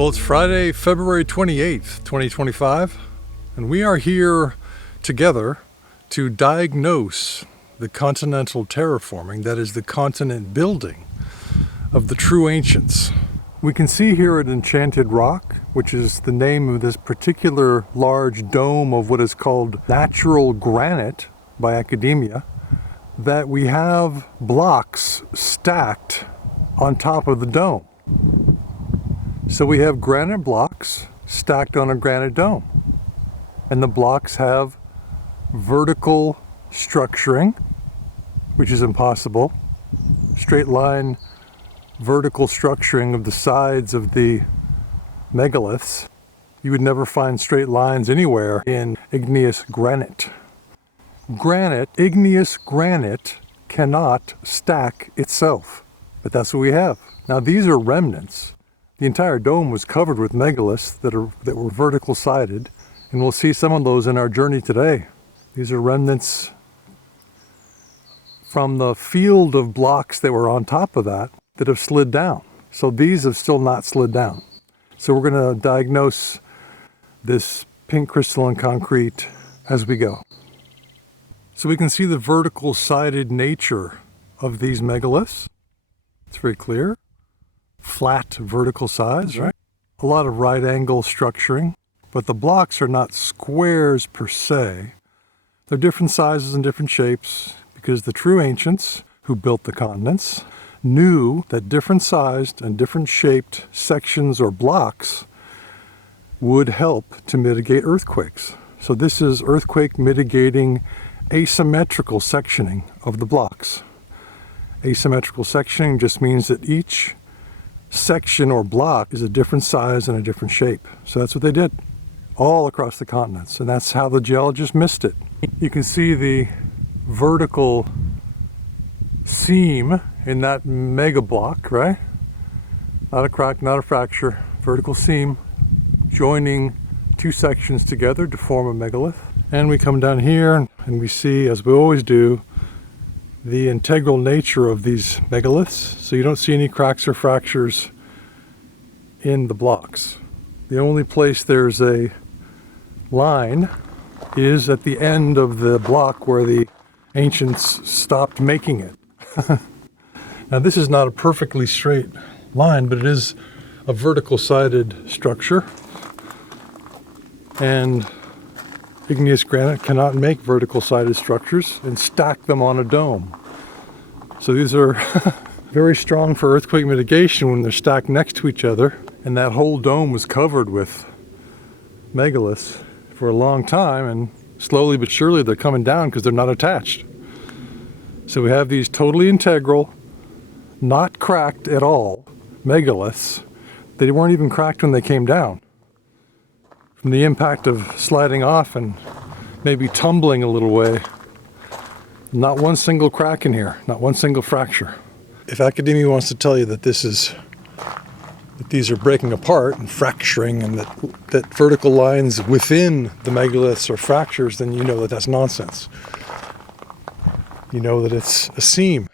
Well, it's Friday, February 28th, 2025, and we are here together to diagnose the continental terraforming, that is the continent building of the true ancients. We can see here at Enchanted Rock, which is the name of this particular large dome of what is called natural granite by academia, that we have blocks stacked on top of the dome. So we have granite blocks stacked on a granite dome, and the blocks have vertical structuring, which is impossible. Straight line vertical structuring of the sides of the megaliths. You would never find straight lines anywhere in igneous granite. Igneous granite cannot stack itself, but that's what we have. Now these are remnants. The entire dome was covered with megaliths that were vertical sided, and we'll see some of those in our journey today. These are remnants from the field of blocks that were on top of that have slid down. So these have still not slid down. So we're going to diagnose this pink crystalline concrete as we go. So we can see the vertical sided nature of these megaliths. It's very clear. Flat vertical sides, right? A lot of right angle structuring, but the blocks are not squares per se. They're different sizes and different shapes because the true ancients who built the continents knew that different sized and different shaped sections or blocks would help to mitigate earthquakes. So this is earthquake mitigating asymmetrical sectioning of the blocks. Asymmetrical sectioning just means that each section or block is a different size and a different shape. So that's what they did all across the continents, and that's how the geologists missed it. You can see the vertical seam in that mega block, right? Not a crack, not a fracture, vertical seam joining two sections together to form a megalith. And we come down here and we see, as we always do, the integral nature of these megaliths. So you don't see any cracks or fractures in the blocks. The only place there's a line is at the end of the block where the ancients stopped making it. Now this is not a perfectly straight line, but it is a vertical sided structure, and igneous granite cannot make vertical sided structures and stack them on a dome. So these are very strong for earthquake mitigation when they're stacked next to each other, and that whole dome was covered with megaliths for a long time, and slowly but surely they're coming down because they're not attached. So we have these totally integral, not cracked at all megaliths. They weren't even cracked when they came down from the impact of sliding off and maybe tumbling a little way. Not one single crack in here, not one single fracture. If academia wants to tell you that these are breaking apart and fracturing, and that vertical lines within the megaliths are fractures, then you know that that's nonsense. You know that it's a seam,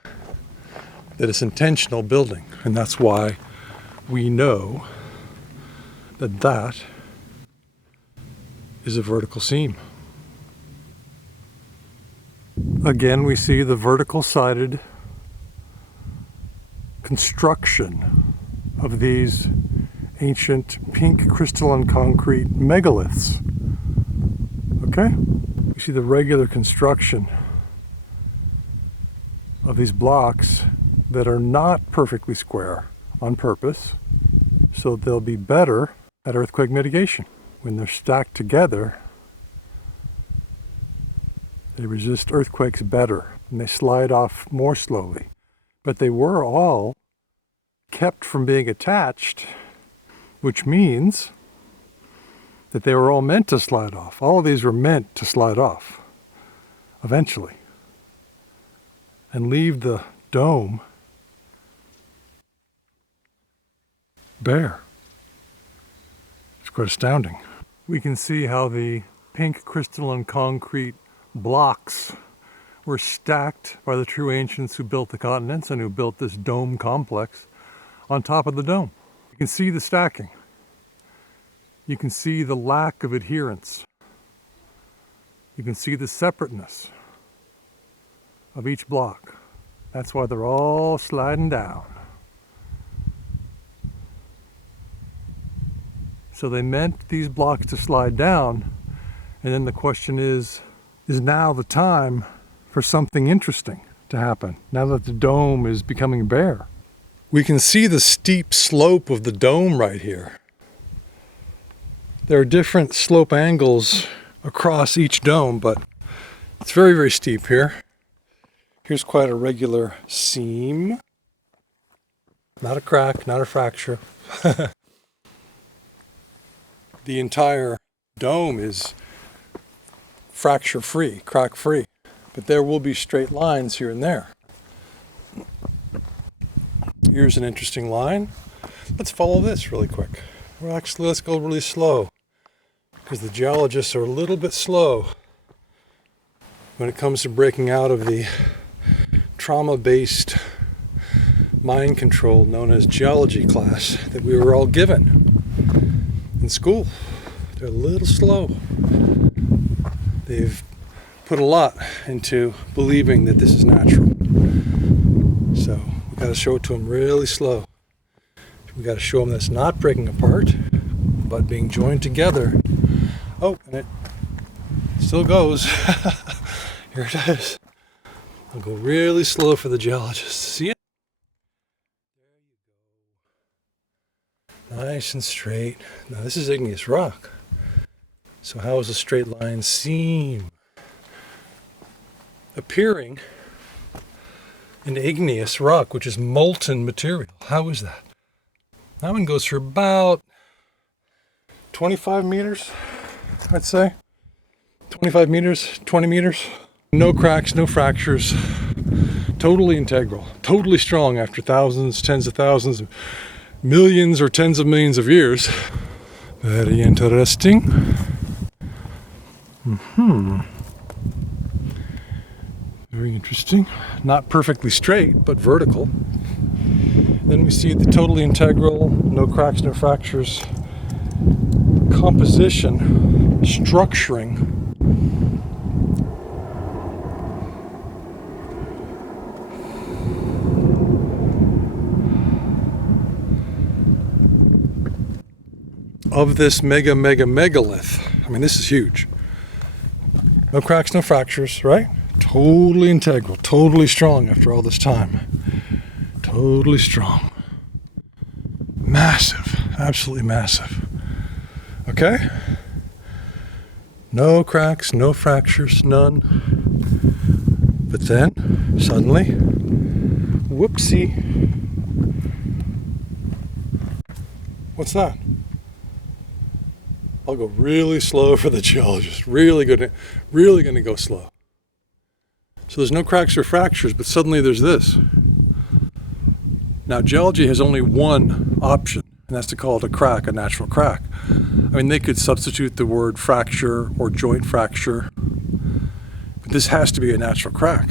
that it's intentional building, and that's why we know that that is a vertical seam. Again, we see the vertical sided construction of these ancient pink crystalline concrete megaliths. Okay? We see the regular construction of these blocks that are not perfectly square on purpose, so they'll be better at earthquake mitigation. When they're stacked together, they resist earthquakes better and they slide off more slowly. But they were all kept from being attached, which means that they were all meant to slide off. All of these were meant to slide off eventually and leave the dome bare. It's quite astounding. We can see how the pink crystalline concrete blocks were stacked by the true ancients who built the continents and who built this dome complex on top of the dome. You can see the stacking. You can see the lack of adherence. You can see the separateness of each block. That's why they're all sliding down. So they meant these blocks to slide down, and then the question is now the time for something interesting to happen, now that the dome is becoming bare? We can see the steep slope of the dome right here. There are different slope angles across each dome, but it's very, very steep here. Here's quite a regular seam. Not a crack, not a fracture. The entire dome is fracture-free, crack-free, but there will be straight lines here and there. Here's an interesting line. Let's follow this really quick. Well, actually, let's go really slow, because the geologists are a little bit slow when it comes to breaking out of the trauma-based mind control known as geology class that we were all given in school. They're a little slow. They've put a lot into believing that this is natural. So we got to show it to them really slow. We got to show them that it's not breaking apart, but being joined together. Oh, and it still goes. Here it is. I'll go really slow for the geologists. See it? Nice and straight. Now this is igneous rock. So how is a straight line seam appearing in igneous rock, which is molten material? How is that? That one goes for about 25 meters, I'd say. 25 meters, 20 meters. No cracks, no fractures. Totally integral, totally strong after thousands, tens of thousands, millions or tens of millions of years. Very interesting. Very interesting. Not perfectly straight, but vertical. Then we see the totally integral, no cracks, no fractures, composition, structuring. Of this megalith. I mean, this is huge. No cracks, no fractures, right? Totally integral, totally strong after all this time. Totally strong. Massive, absolutely massive. Okay? No cracks, no fractures, none. But then, suddenly, whoopsie. What's that? I'll go really slow for the geologist. Really gonna go slow. So there's no cracks or fractures, but suddenly there's this. Now geology has only one option, and that's to call it a crack, a natural crack. I mean, they could substitute the word fracture or joint fracture, but this has to be a natural crack.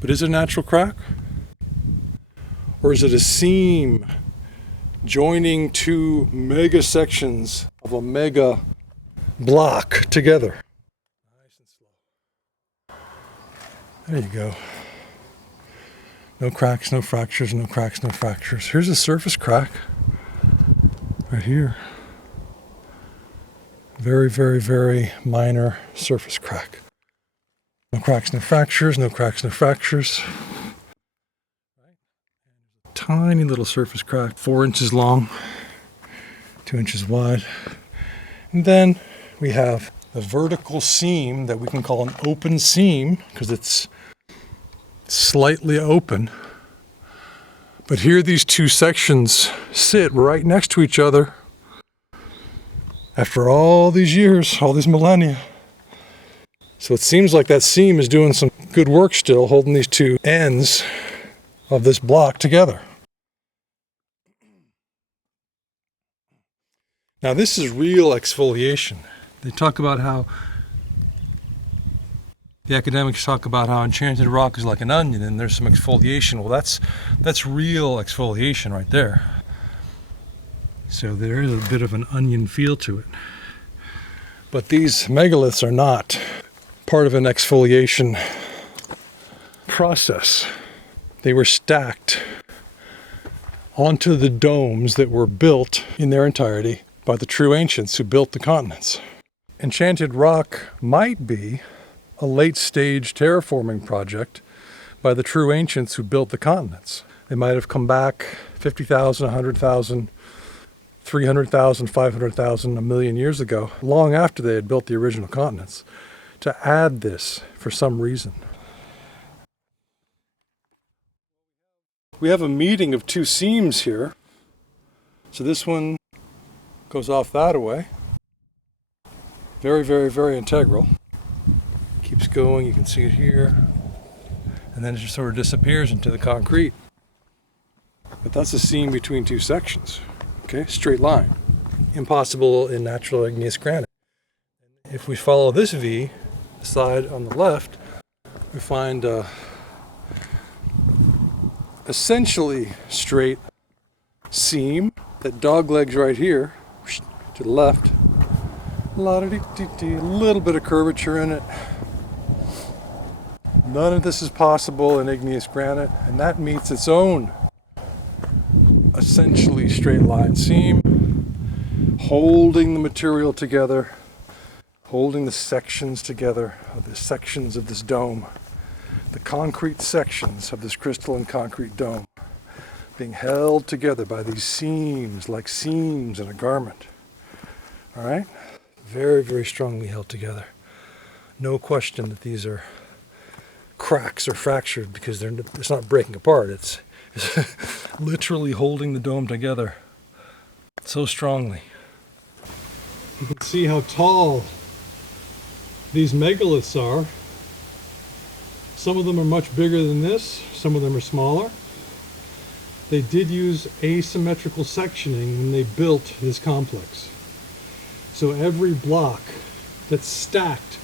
But is it a natural crack? Or is it a seam joining two mega sections of a mega block together? Nice and slow. There you go. No cracks, no fractures, no cracks, no fractures. Here's a surface crack right here. Very, very, very minor surface crack. No cracks, no fractures, no cracks, no fractures. Tiny little surface crack, 4 inches long, 2 inches wide. And then we have a vertical seam that we can call an open seam because it's slightly open. But here these two sections sit right next to each other after all these years, all these millennia. So it seems like that seam is doing some good work still, holding these two ends of this block together. Now this is real exfoliation. They talk about how, the academics talk about how enchanted rock is like an onion and there's some exfoliation. Well, that's real exfoliation right there. So there is a bit of an onion feel to it. But these megaliths are not part of an exfoliation process. They were stacked onto the domes that were built in their entirety by the true ancients who built the continents. Enchanted rock might be a late-stage terraforming project by the true ancients who built the continents. They might have come back 50,000, 100,000, 300,000, 500,000, a million years ago, long after they had built the original continents, to add this for some reason. We have a meeting of two seams here. So this one goes off that way. Very, very, very integral. Keeps going, you can see it here. And then it just sort of disappears into the concrete. But that's a seam between two sections. Okay, straight line. Impossible in natural igneous granite. If we follow this V, the side on the left, we find essentially straight seam that doglegs right here to the left. A little bit of curvature in it. None of this is possible in igneous granite, and that meets its own essentially straight line seam, holding the material together, holding the sections together of the sections of this dome, the concrete sections of this crystalline concrete dome, being held together by these seams, like seams in a garment. All right? Very, very strongly held together. No question that these are cracks or fractured, because it's not breaking apart. It's literally holding the dome together so strongly. You can see how tall these megaliths are. Some of them are much bigger than this, some of them are smaller. They did use asymmetrical sectioning when they built this complex. So every block that's stacked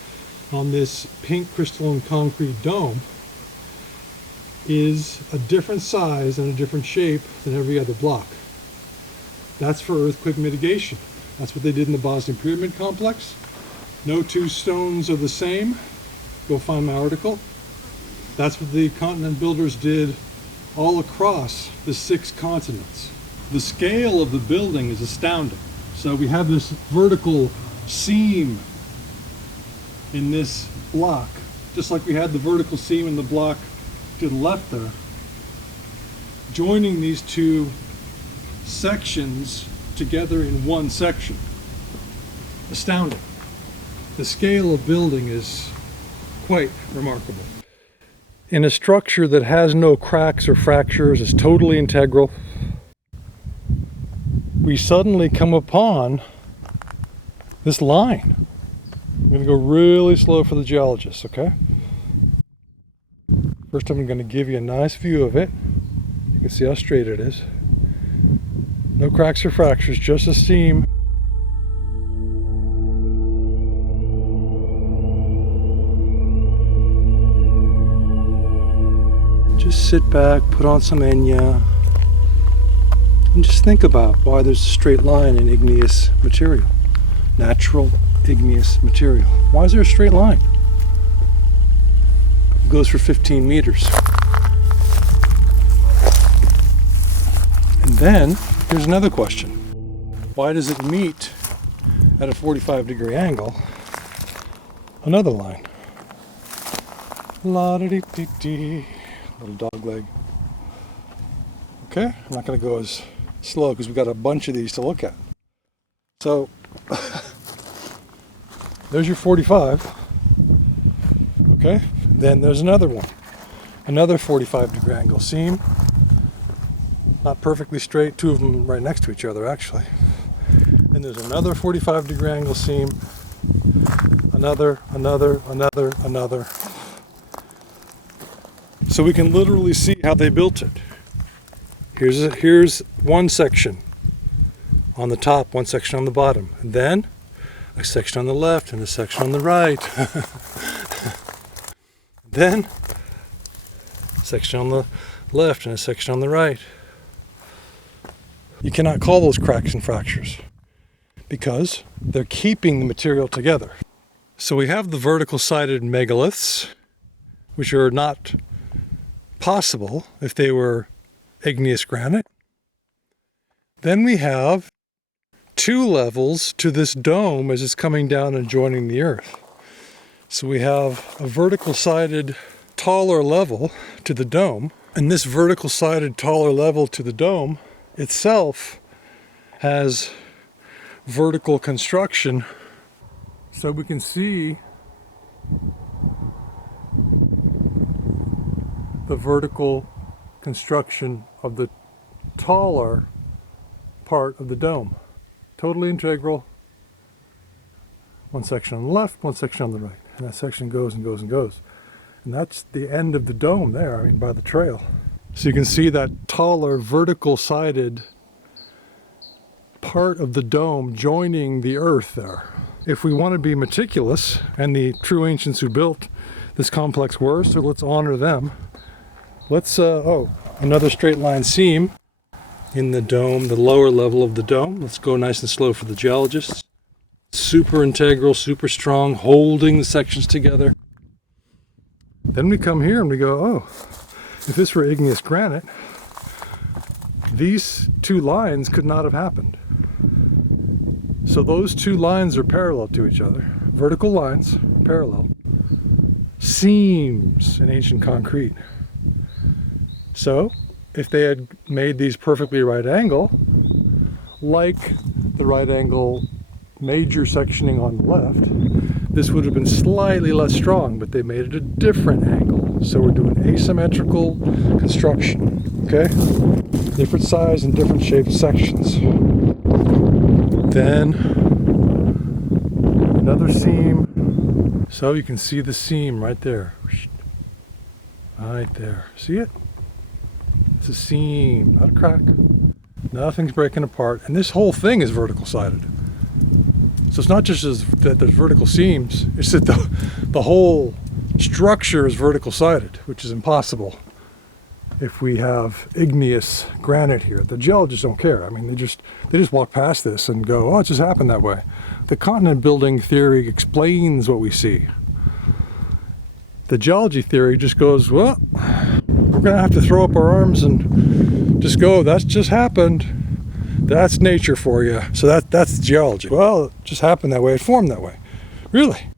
on this pink crystalline concrete dome is a different size and a different shape than every other block. That's for earthquake mitigation. That's what they did in the Bosnian Pyramid Complex. No two stones are the same. Go find my article. That's what the continent builders did all across the 6 continents. The scale of the building is astounding. So we have this vertical seam in this block, just like we had the vertical seam in the block to the left there. Joining these two sections together in one section. Astounding. The scale of building is quite remarkable. In a structure that has no cracks or fractures, is totally integral, we suddenly come upon this line. I'm going to go really slow for the geologists, okay? First I'm going to give you a nice view of it. You can see how straight it is. No cracks or fractures, just a seam. Just sit back, put on some Enya, and just think about why there's a straight line in igneous material. Natural igneous material. Why is there a straight line? It goes for 15 meters. And then, here's another question. Why does it meet at a 45-degree angle another line? La-da-dee-dee-dee. Little dog leg. Okay, I'm not going to go as slow because we've got a bunch of these to look at. So, there's your 45. Okay, then there's another one. Another 45-degree angle seam. Not perfectly straight, two of them right next to each other actually. Then there's another 45-degree angle seam. Another. So we can literally see how they built it. Here's one section on the top, one section on the bottom, and then a section on the left and a section on the right. Then a section on the left and a section on the right. You cannot call those cracks and fractures because they're keeping the material together. So we have the vertical-sided megaliths, which are not possible if they were igneous granite. Then we have two levels to this dome as it's coming down and joining the earth. So we have a vertical-sided taller level to the dome, and this vertical-sided taller level to the dome itself has vertical construction. So we can see the vertical construction of the taller part of the dome. Totally integral. One section on the left, one section on the right. And that section goes and goes and goes. And that's the end of the dome there, I mean, by the trail. So you can see that taller vertical-sided part of the dome joining the earth there. If we want to be meticulous, and the true ancients who built this complex were, so let's honor them. Let's, another straight line seam in the dome, the lower level of the dome. Let's go nice and slow for the geologists. Super integral, super strong, holding the sections together. Then we come here and we go, oh, if this were igneous granite, these two lines could not have happened. So those two lines are parallel to each other. Vertical lines, parallel. Seams in ancient concrete. So if they had made these perfectly right angle, like the right angle major sectioning on the left, this would have been slightly less strong, but they made it a different angle. So we're doing asymmetrical construction, okay? Different size and different shaped sections. Then another seam. So you can see the seam right there. Right there. See it? It's a seam, not a crack. Nothing's breaking apart. And this whole thing is vertical sided. So it's not just that there's vertical seams, it's that the whole structure is vertical sided, which is impossible if we have igneous granite here. The geologists don't care. I mean, they just walk past this and go, oh, it just happened that way. The continent building theory explains what we see. The geology theory just goes, well, we're going to have to throw up our arms and just go, that's just happened. That's nature for you. So that's geology. Well, it just happened that way. It formed that way. Really?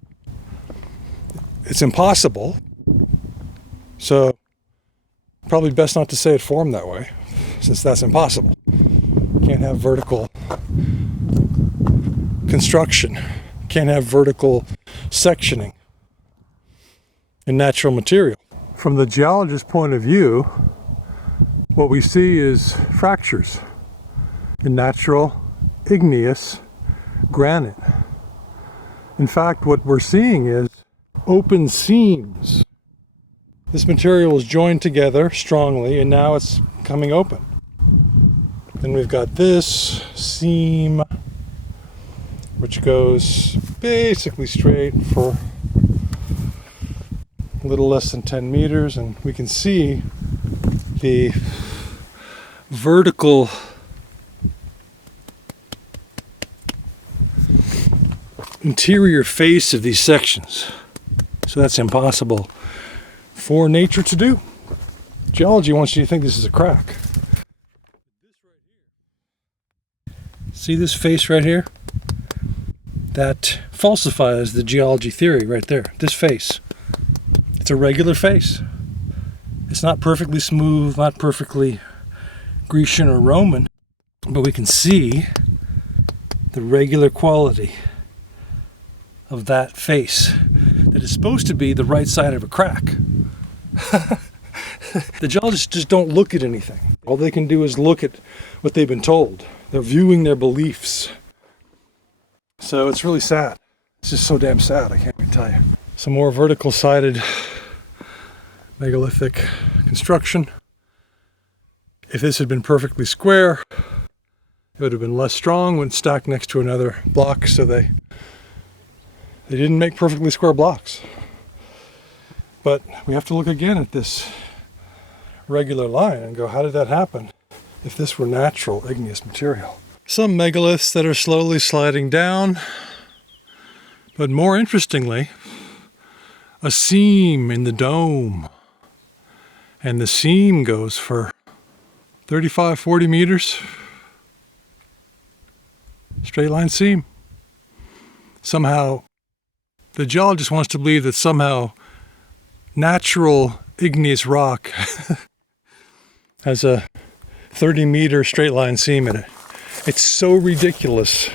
It's impossible. So probably best not to say it formed that way, since that's impossible. You can't have vertical construction. You can't have vertical sectioning in natural material. From the geologist's point of view, what we see is fractures in natural igneous granite. In fact, what we're seeing is open seams. This material was joined together strongly and now it's coming open. Then we've got this seam which goes basically straight for a little less than 10 meters, and we can see the vertical interior face of these sections. So that's impossible for nature to do. Geology wants you to think this is a crack. See this face right here? That falsifies the geology theory right there. This face. It's a regular face. It's not perfectly smooth, not perfectly Grecian or Roman, but we can see the regular quality of that face that is supposed to be the right side of a crack. The geologists just don't look at anything. All they can do is look at what they've been told. They're viewing their beliefs. So it's really sad. It's just so damn sad, I can't even tell you. Some more vertical-sided megalithic construction. If this had been perfectly square, it would have been less strong when stacked next to another block, so they didn't make perfectly square blocks. But we have to look again at this regular line and go, how did that happen? if this were natural igneous material. Some megaliths that are slowly sliding down, but more interestingly, a seam in the dome. And the seam goes for 35, 40 meters. Straight line seam. Somehow, the geologist wants to believe that somehow natural igneous rock has a 30-meter straight line seam in it. It's so ridiculous.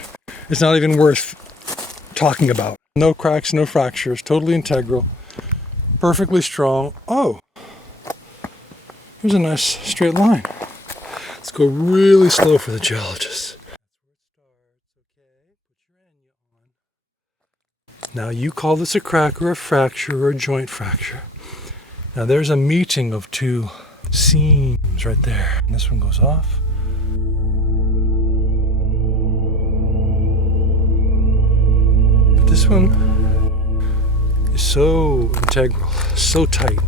It's not even worth talking about. No cracks, no fractures, totally integral, perfectly strong. Oh, here's a nice straight line. Let's go really slow for the geologist. Now you call this a crack or a fracture or a joint fracture. Now there's a meeting of two seams right there. And this one goes off. But this one is so integral, so tight,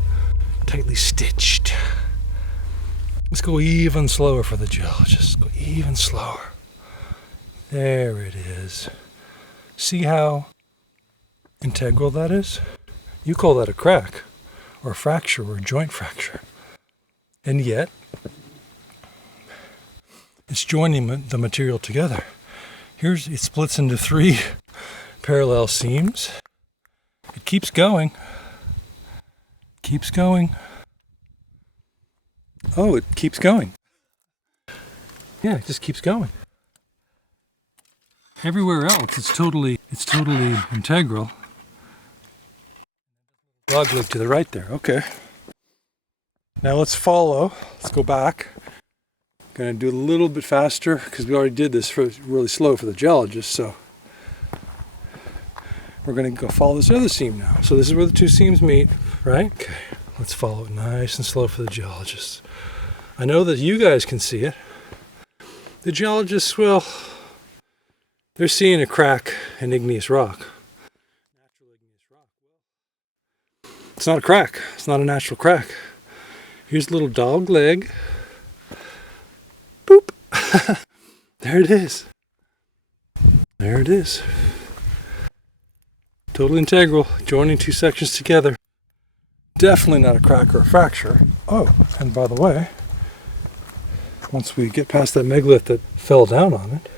tightly stitched. Let's go even slower for the geologist. Go even slower. There it is. See how integral that is? You call that a crack or a fracture or a joint fracture. And yet, it's joining the material together. It splits into 3 parallel seams. It keeps going. Keeps going. Oh, it keeps going. Yeah, it just keeps going. Everywhere else, it's totally integral. Dog leg to the right there. Okay. Now let's follow. Let's go back. Gonna do a little bit faster because we already did this really slow for the geologist. So we're gonna go follow this other seam now. So this is where the two seams meet, right? Okay. Let's follow it nice and slow for the geologist. I know that you guys can see it. The geologists, well, they're seeing a crack in igneous rock. It's not a crack. It's not a natural crack. Here's a little dog leg. Boop. There it is. There it is. Totally integral, joining two sections together. Definitely not a crack or a fracture. Oh, and by the way, once we get past that megalith that fell down on it,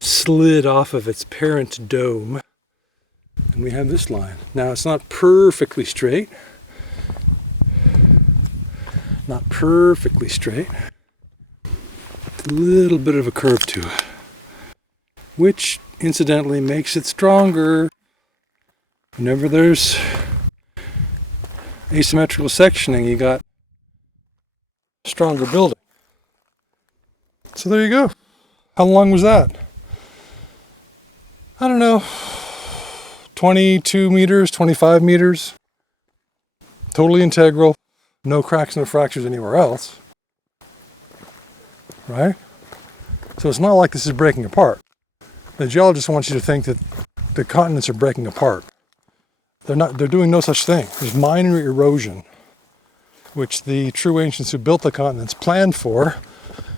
slid off of its parent dome, and we have this line. Now it's not perfectly straight. Not perfectly straight. A little bit of a curve to it, which incidentally makes it stronger. Whenever there's asymmetrical sectioning, you got stronger building. So there you go. How long was that? I don't know, 22 meters, 25 meters. Totally integral. No cracks, no fractures anywhere else. Right? So it's not like this is breaking apart. The geologist wants you to think that the continents are breaking apart. They're not. They're doing no such thing. There's minor erosion, which the true ancients who built the continents planned for.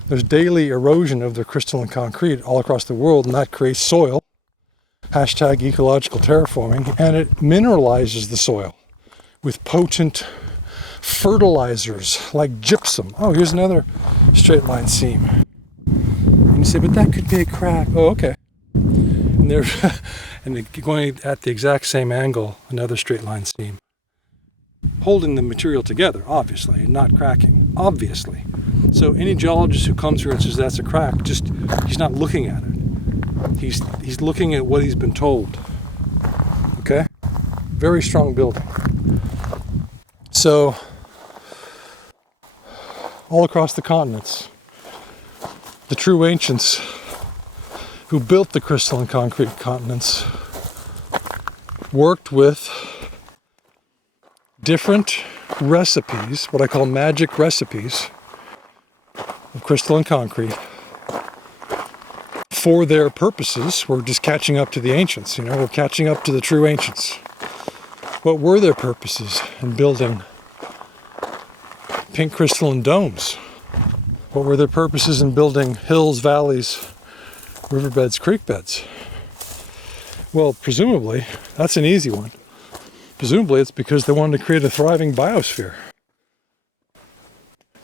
There's daily erosion of the crystalline concrete all across the world, and that creates soil. Hashtag ecological terraforming, and it mineralizes the soil with potent fertilizers like gypsum. Oh, here's another straight line seam. And you say, but that could be a crack. Oh, okay. And they're going at the exact same angle, another straight line seam. Holding the material together, obviously, and not cracking, obviously. So any geologist who comes here and says that's a crack, he's not looking at it. He's looking at what he's been told. Okay? Very strong building. So, all across the continents, the true ancients who built the crystalline concrete continents worked with different recipes, what I call magic recipes of crystalline concrete for their purposes. We're just catching up to the ancients, we're catching up to the true ancients. What were their purposes in building pink crystalline domes? What were their purposes in building hills, valleys, riverbeds, creek beds? Well, presumably, that's an easy one. Presumably it's because they wanted to create a thriving biosphere.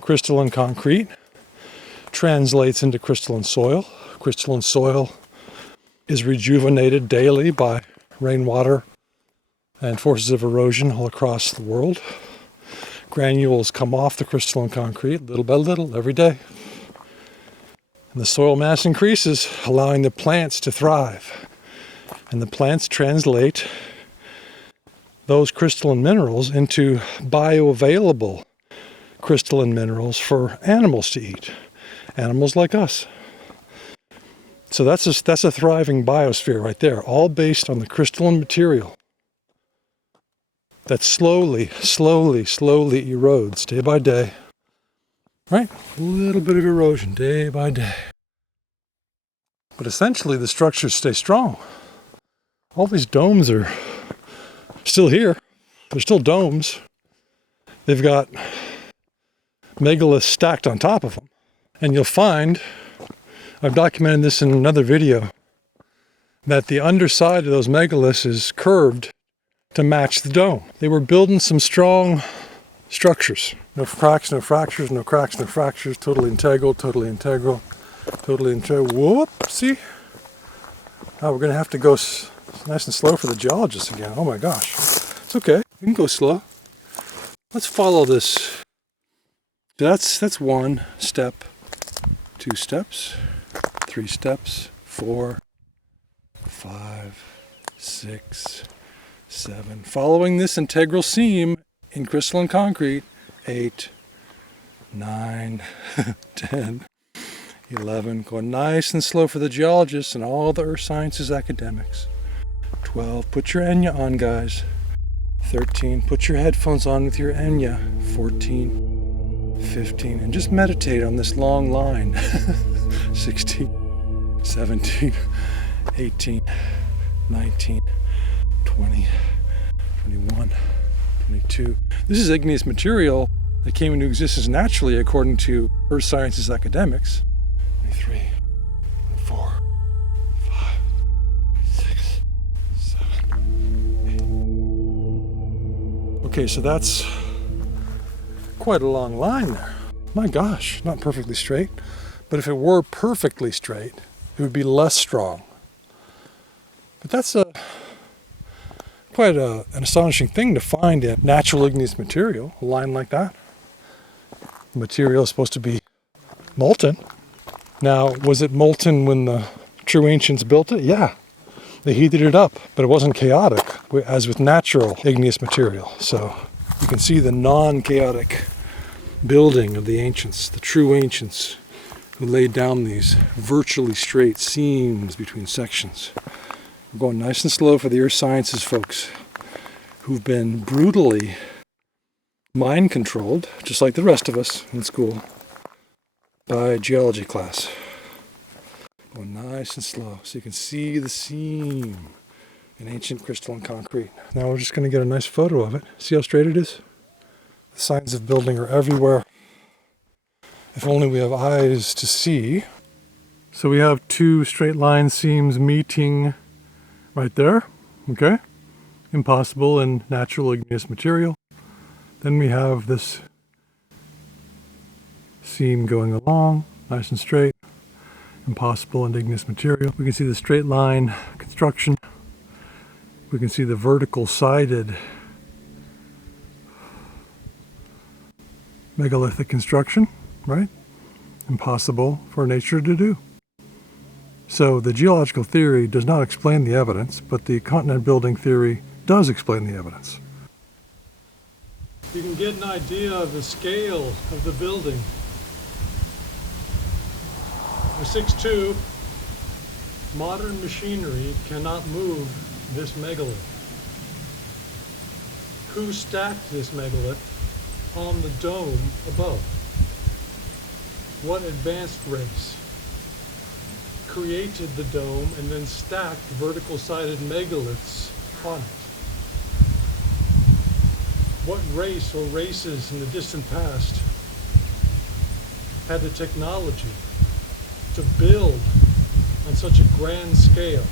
Crystalline concrete translates into crystalline soil. Crystalline soil is rejuvenated daily by rainwater and forces of erosion all across the world. Granules come off the crystalline concrete little by little every day. And the soil mass increases, allowing the plants to thrive. And the plants translate those crystalline minerals into bioavailable crystalline minerals for animals to eat. Animals like us. So that's a thriving biosphere right there, all based on the crystalline material that slowly erodes day by day. Right? A little bit of erosion day by day. But essentially the structures stay strong. All these domes are still here. They're still domes. They've got megaliths stacked on top of them. And you'll find, I've documented this in another video, that the underside of those megaliths is curved to match the dome. They were building some strong structures. No cracks, no fractures, no cracks, no fractures, totally integral, totally integral, totally integral. Whoopsie. Oh, we're going to have to go nice and slow for the geologists again. Oh my gosh. It's okay. We can go slow. Let's follow this. That's one step, 2 steps, 3 steps, 4, 5, 6, 7. Following this integral seam in crystalline concrete, 8, 9, 10, 11. Going nice and slow for the geologists and all the earth sciences academics. 12. Put your Enya on, guys. 13. Put your headphones on with your Enya. 14, 15. And just meditate on this long line. 16, 17, 18, 19, 20, 21, 22. This is igneous material that came into existence naturally according to earth sciences academics. 23, 24, 5, 6, 7, 8. Okay, so that's quite a long line there. My gosh, not perfectly straight. But if it were perfectly straight, it would be less strong. But that's quite an astonishing thing to find in natural igneous material, a line like that. The material is supposed to be molten. Now, was it molten when the true ancients built it? Yeah. They heated it up, but it wasn't chaotic, as with natural igneous material. So you can see the non-chaotic building of the ancients, the true ancients, who laid down these virtually straight seams between sections. We're going nice and slow for the earth sciences folks who've been brutally mind controlled, just like the rest of us in school, by geology class. Going nice and slow so you can see the seam in ancient crystalline concrete. Now we're just going to get a nice photo of it. See how straight it is? The signs of building are everywhere. If only we have eyes to see. So we have 2 straight line seams meeting right there, okay? Impossible in natural igneous material. Then we have this seam going along, nice and straight. Impossible in igneous material. We can see the straight line construction. We can see the vertical sided megalithic construction, right? Impossible for nature to do. So the geological theory does not explain the evidence, but the continent building theory does explain the evidence. You can get an idea of the scale of the building. A 6'2", modern machinery cannot move this megalith. Who stacked this megalith on the dome above? What advanced race created the dome and then stacked vertical-sided megaliths on it? What race or races in the distant past had the technology to build on such a grand scale?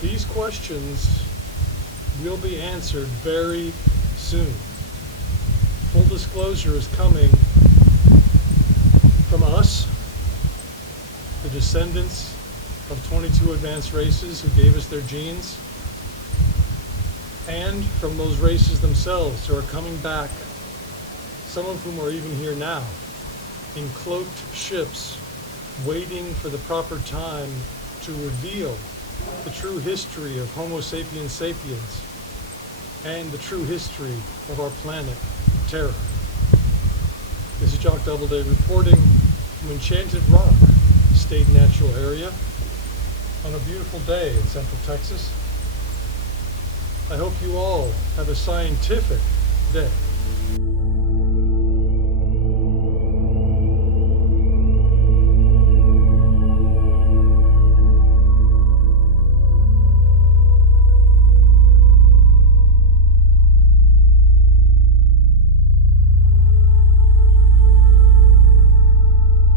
These questions will be answered very soon. Full disclosure is coming from us, the descendants of 22 advanced races who gave us their genes, and from those races themselves who are coming back, some of whom are even here now, in cloaked ships, waiting for the proper time to reveal the true history of Homo sapiens sapiens and the true history of our planet, Terra. This is Jock Doubleday reporting from Enchanted Rock State Natural Area on a beautiful day in Central Texas. I hope you all have a scientific day.